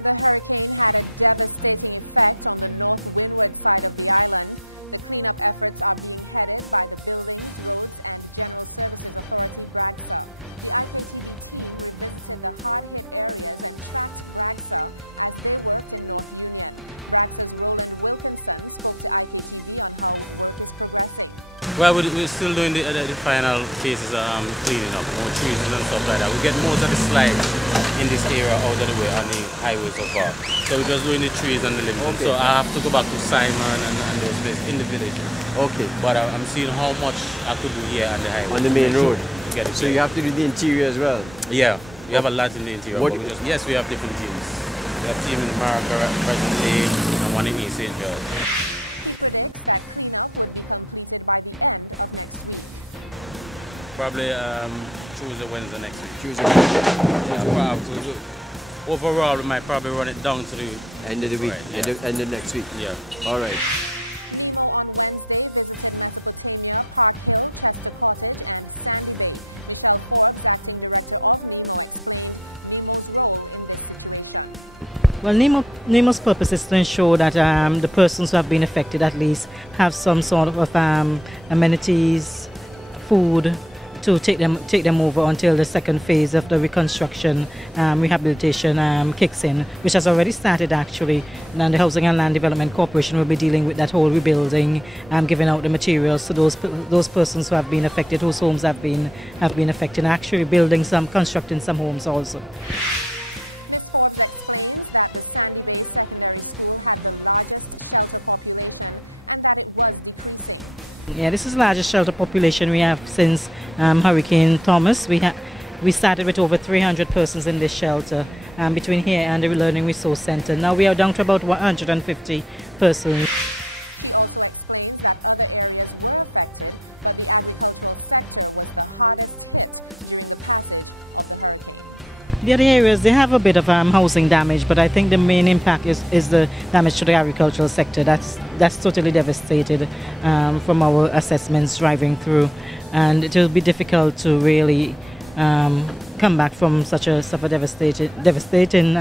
The hurricane had a devastating effect on the north windward side of the island. The cleanup efforts are being headed by the Buildings, Roads and General Services Authority, BRAGSA. The IKTV team revisited the hard-hit areas and tracked BRAGSA as they worked in North Union. BRAGSA's Roland Wilkinson spoke to IKTV on how work is progressing. Well, we're still doing the final phases of cleaning up, more trees and stuff like that. We get most of the slides in this area out of the way on the highway so far. So we're just doing the trees and the limbs. Okay. So I have to go back to Simon and those places in the village. Okay. But I'm seeing how much I could do here on the highway. On the main road. So you have to do the interior as well? Yeah, we have a lot in the interior. Yes, we have different teams. We have a team in America presently and one in East St. George. He predicts that cleanup would be completed by the end of next week. Probably Tuesday, Wednesday next week. Tuesday, Wednesday. Yeah, overall, we might probably run it down to the end of the week, right, yeah. end of next week. Yeah. All right. Nemo on Wednesday visited Mesopotamia, Park Hill, Chester Cottage and Sandy Bay. Michelle Forbes, acting director of Nemo, explained Nemo's role in this situation. Well, Nemo's purpose is to ensure that the persons who have been affected at least have some sort of amenities, food, to take them over until the second phase of the reconstruction rehabilitation kicks in, which has already started actually. And the Housing and Land Development Corporation will be dealing with that whole rebuilding, giving out the materials to those persons who have been affected, whose homes have been affected, actually constructing some homes also. Ms. Forbes explains that the Sandy Bay Secondary School had the largest shelter population and that it was decreasing. Yeah, this is the largest shelter population we have since Hurricane Thomas. We started with over 300 persons in this shelter between here and the Learning Resource Center. Now we are down to about 150 persons. She also explains that other areas were affected, but the agricultural sector was the hardest hit during the passage of the hurricane. The other areas, they have a bit of housing damage, but I think the main impact is the damage to the agricultural sector. That's totally devastated from our assessments driving through, and it will be difficult to really come back from such a devastating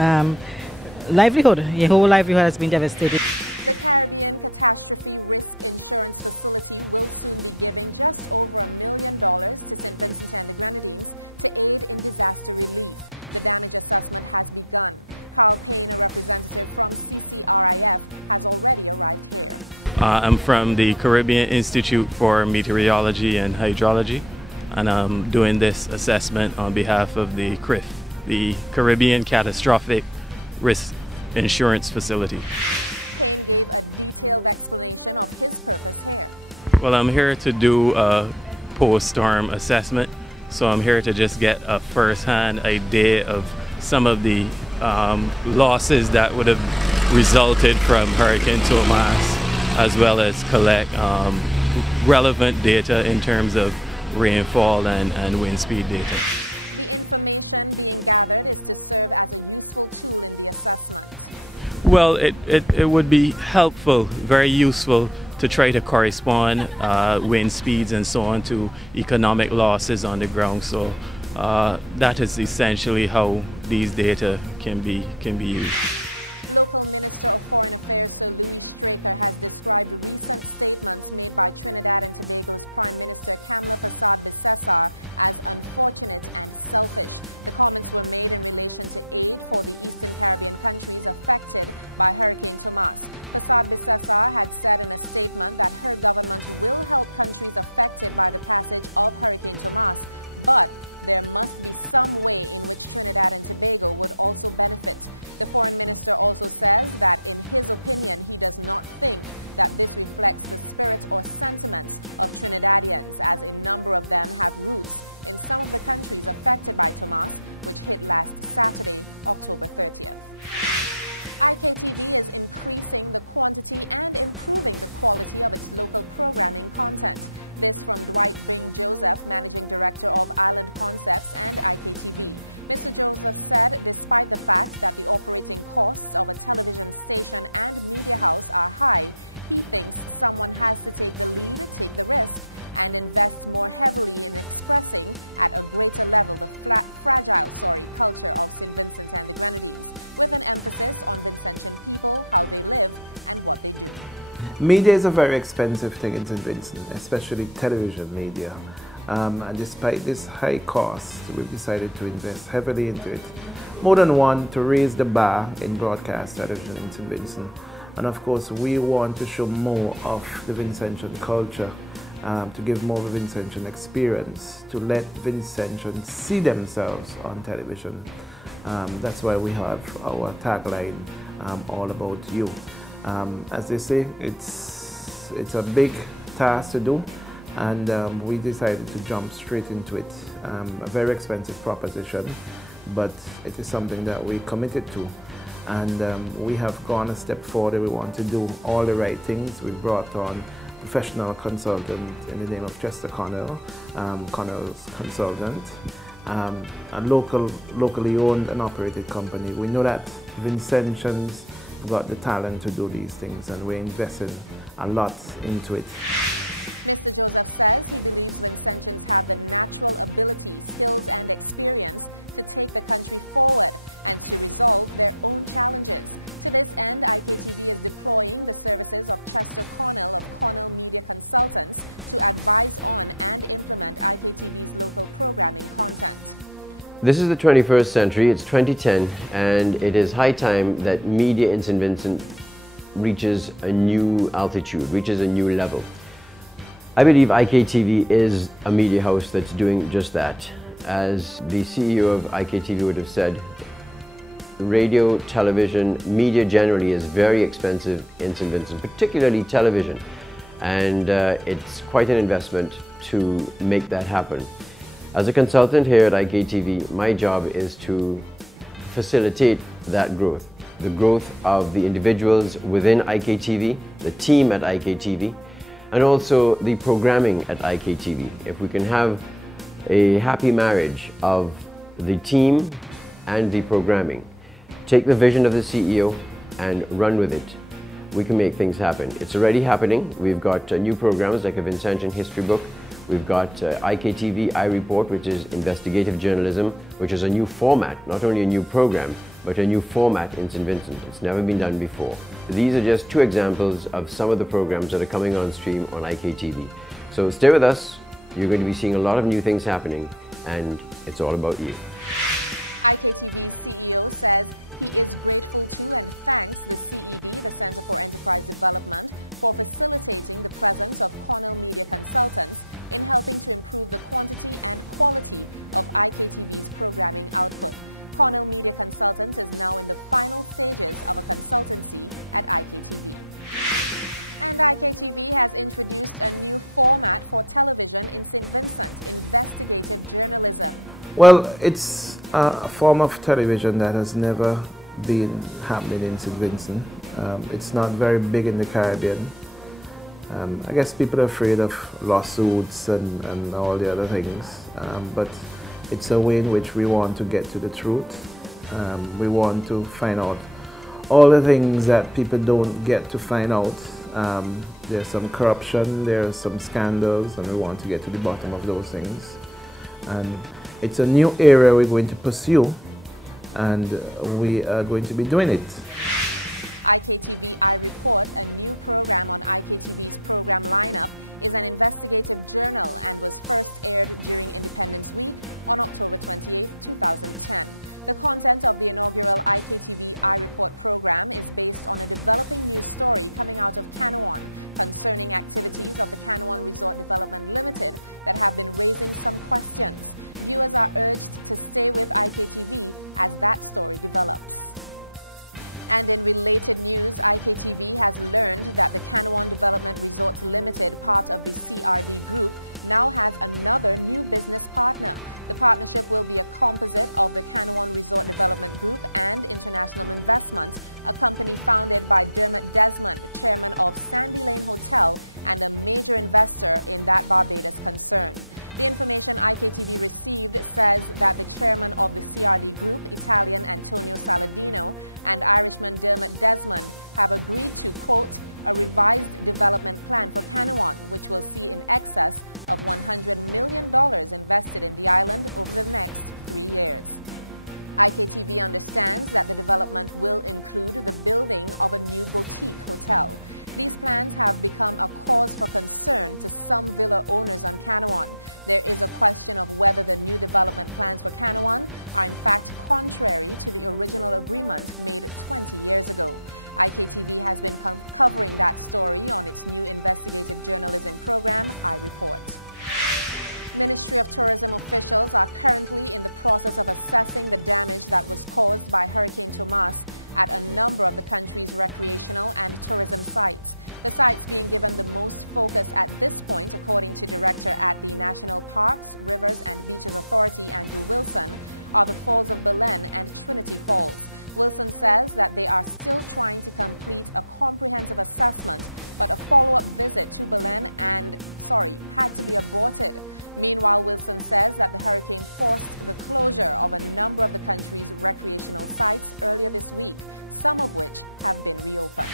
livelihood. Your whole livelihood has been devastated. The Caribbean Catastrophe Risk Insurance Facility will soon be giving just over $1 million to St. Vincent and the Grenadines to aid in disaster relief. The damage assessment has begun. Carl Payne, a representative from CCRIF, has already arrived here. I'm from the Caribbean Institute for Meteorology and Hydrology, and I'm doing this assessment on behalf of the CRIF, the Caribbean Catastrophic Risk Insurance Facility. Payne gave a detailed explanation of his purpose here. Well, I'm here to do a post-storm assessment, so I'm here to just get a first-hand idea of some of the losses that would have resulted from Hurricane Thomas, as well as collect relevant data in terms of rainfall and wind speed data. The information being gathered is to serve as a useful tool in the assessment. Well, it would be helpful, very useful, to try to correspond wind speeds and so on to economic losses on the ground. So that is essentially how these data can be used. Local Minister of Foreign Affairs Sir Louis Straker has described recent statements made by Trinidad and Tobago's Prime Minister Kamla Persad-Bissessar as unfortunate and selfish. The comments were made in relation to aid for the Eastern Caribbean countries affected by Hurricane Thomas. Persad-Bissessar had said in a statement that her government will help countries affected by the passage of Hurricane Thomas, but there must be some way in which Trinidad and Tobago would also benefit. The foreign minister also says that in his opinion, he does not think that this reflects the spirit or sentiments of Trinidadians, as a number of them have roots in some of the countries affected by Thomas, which hit last Saturday, October 30th. IKTV is increasing the quantity and improving the quality of its local programming content. This from Dwight Bing Joseph, Managing Director of Island Concepts and IKTV. Mr. Joseph said despite the fact that the operating costs of a television station and media house are high, he thinks someone has to take the lead, take the risk, and invest more heavily in expressing at a greater level the fragile culture of St. Vincent and the Grenadines, with an emphasis on Vincentian people, how they live, and what they do. Media is a very expensive thing in St. Vincent, especially television media. And despite this high cost, we've decided to invest heavily into it. More than one, to raise the bar in broadcast television in St. Vincent. And of course, we want to show more of the Vincentian culture, to give more of a Vincentian experience, to let Vincentians see themselves on television. That's why we have our tagline, all about you. As they say, it's a big task to do, and we decided to jump straight into it. A very expensive proposition, but it is something that we committed to, and we have gone a step forward. We want to do all the right things. We've brought on professional consultant in the name of Chester Connell, Connell's Consultant, a locally owned and operated company. We know that Vincentians got the talent to do these things, and we're investing a lot into it. Mr. Joseph says he believes Vincentians have the natural ability, skills and experience to take the country forward and to resolve their own challenges. To this end, IKTV is deploying the services of Chester Connell of Connell Media Consultants to advise on and implement IKTV's local programming content. This is the 21st century, it's 2010, and it is high time that media in St. Vincent reaches a new altitude, reaches a new level. I believe IKTV is a media house that's doing just that. As the CEO of IKTV would have said, radio, television, media generally is very expensive in St. Vincent, particularly television. And it's quite an investment to make that happen. As a consultant here at IKTV, my job is to facilitate that growth. The growth of the individuals within IKTV, the team at IKTV, and also the programming at IKTV. If we can have a happy marriage of the team and the programming, take the vision of the CEO and run with it, we can make things happen. It's already happening. We've got new programs like a Vincentian history book. We've got IKTV iReport, which is investigative journalism, which is a new format, not only a new program, but a new format in St. Vincent. It's never been done before. These are just two examples of some of the programs that are coming on stream on IKTV. So stay with us. You're going to be seeing a lot of new things happening, and it's all about you. IKTV's CEO says he is grateful to and thanks the CED, the Center for Enterprise Development, for facilitating the presence of Connell Media Consultants in helping to improve the quantity and quality of IKTV's programming output. Connell Media Consultants is now in the final stages of a consultancy at IKTV. And IKTV has introduced a new format for television in St. Vincent, investigative journalism. Well, it's a form of television that has never been happening in St. Vincent. It's not very big in the Caribbean. I guess people are afraid of lawsuits and all the other things, but it's a way in which we want to get to the truth. We want to find out all the things that people don't get to find out. There's some corruption, there's some scandals, and we want to get to the bottom of those things. And it's a new area we're going to pursue, and we are going to be doing it. IKTV iReport, a new program on IKTV's program lineup, is an investigative journal and was first aired during Independence Week on October 28, 2010. The content of the inaugural IKTV iReport program is based on a developing news story coming out of Canawan concerning activities of the Canawan Resort Development Limited that have been raising some questions. Viewers are urged to stay with IKTV as that story develops. And in related news, IKTV has learned that the Canawan Development Resorts Limited, part of the CRD Group, now has another new business partner. The partnership will be a composite of the Canawan Resort Development Group and International Investments, a company founded by Dermot Desmond, chairman of Sandy Lane Hotel and a major investor in that Barbados concern. The information IKTV received says that the chairman of the CRD Group, Italian Antonio Saladino, and Irishman Dermot Desmond have agreed to, quote, a revised development plan for Canouan, which will see in excess of $100 million invested in the island over the next 3 years. IKTV understands that the development will include the building of a new boutique hotel. These plans have become a cause for concern to some villa owners on Canouan. There is a question of whether the new development plans for Canouan are in fact contrary to the original agreement made 20 years ago. IKTV has been covering that story on its new investigative journalism program, I Report. Ministry of Tourism officials are currently in the process of assessing the damage that was caused by Hurricane Tomas at a number of the country's recreational and tourism sites. The sites being given the most focus at this point, according to Director at the National Parks, Rivers and Beaches Authority, Andrew Wilson, are the Falls of Belen and Trinity Falls. Wilson says that they are still trying to complete a comprehensive assessment, but a follow-up visit to Belen had to be aborted. Meanwhile, Wilson says that the hurricane forced the closure of a number of the country's recreational sites earlier this week, some of which have been reopened.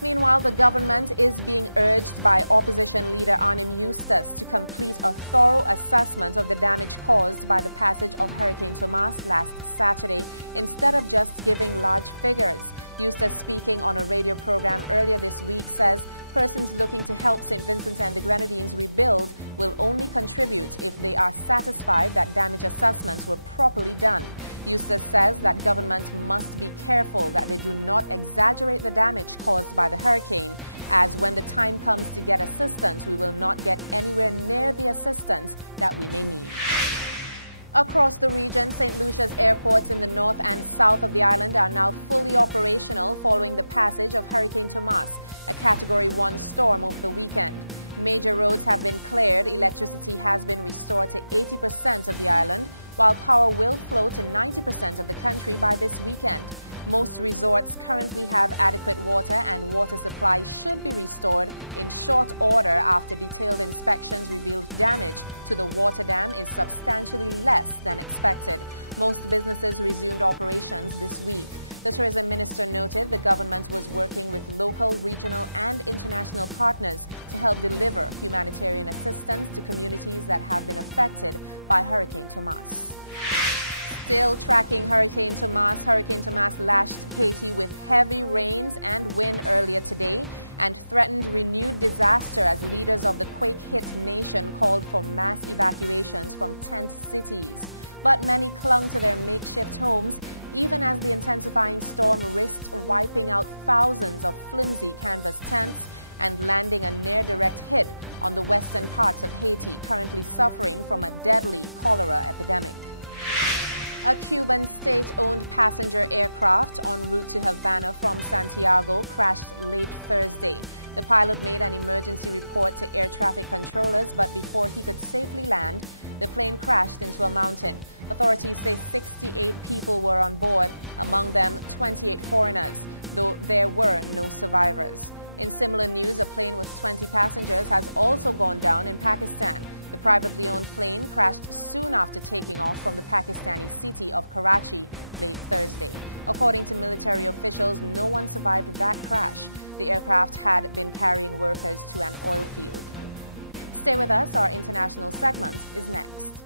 Meanwhile, the government is being urged by opposition leader Arnim Eustace to complete a thorough assessment of the damage caused by the passage of Hurricane Tomas last Saturday, instead of just giving large figures. Eustace, speaking on a radio program earlier this week, says persons looking to help St. Vincent and the Grenadines rebuild will only contribute if they are satisfied that damage assessments were properly done. Eustace says that government must be careful that they do not exaggerate the damage caused by the hurricane, as when the time comes to get assistance, we will not get anywhere near the assistance that we may need. Across the region, St. Lucia's airports in the north and south of the island are now fully operational following the passage of Hurricane Tomas, a Category 1 storm over the weekend. Major roads have been cleared, electricity has been restored to 80% of the island, while power will flow to 90% of the country by this weekend. Most resorts currently have adequate water, and water supply should be restored in short order after detailed inspections revealed damage to the water dam is substantially less than expected. Most businesses resumed operations this week. The tourism minister noted the government was working with local, regional and international partners to help deliver humanitarian assistance to communities that have been affected by Hurricane Tomas. Still tracking Hurricane Tomas lashed Haiti with heavy rains and wind earlier today and threatened renewed disaster as leaders of the quake-hit nation called for mass evacuations from tent cities. But many clung to their makeshift homes, even as the intensifying storm risked wiping out thousands of flimsy canvas tents and landing a near-direct hit on the western parts of Haiti, currently suffering from a deadly cholera epidemic. A Cuban state-owned passenger aircraft en route to Havana from Santiago crashed late Thursday. The pilot made an emergency report to air traffic controllers, but before he could safely land, the plane crashed into a mountain. Authorities say 68 people were on board, among them 28 foreigners, though there were no survivors. In similar news, a plane with 20 passengers has also gone down in Pakistan. The privately owned plane crashed soon after taking off from the Pakistani city of Karachi late Thursday. According to military officials, no one survived that crash. The aircraft had been carrying workers to an oil field. Stay with us, our international segment is next.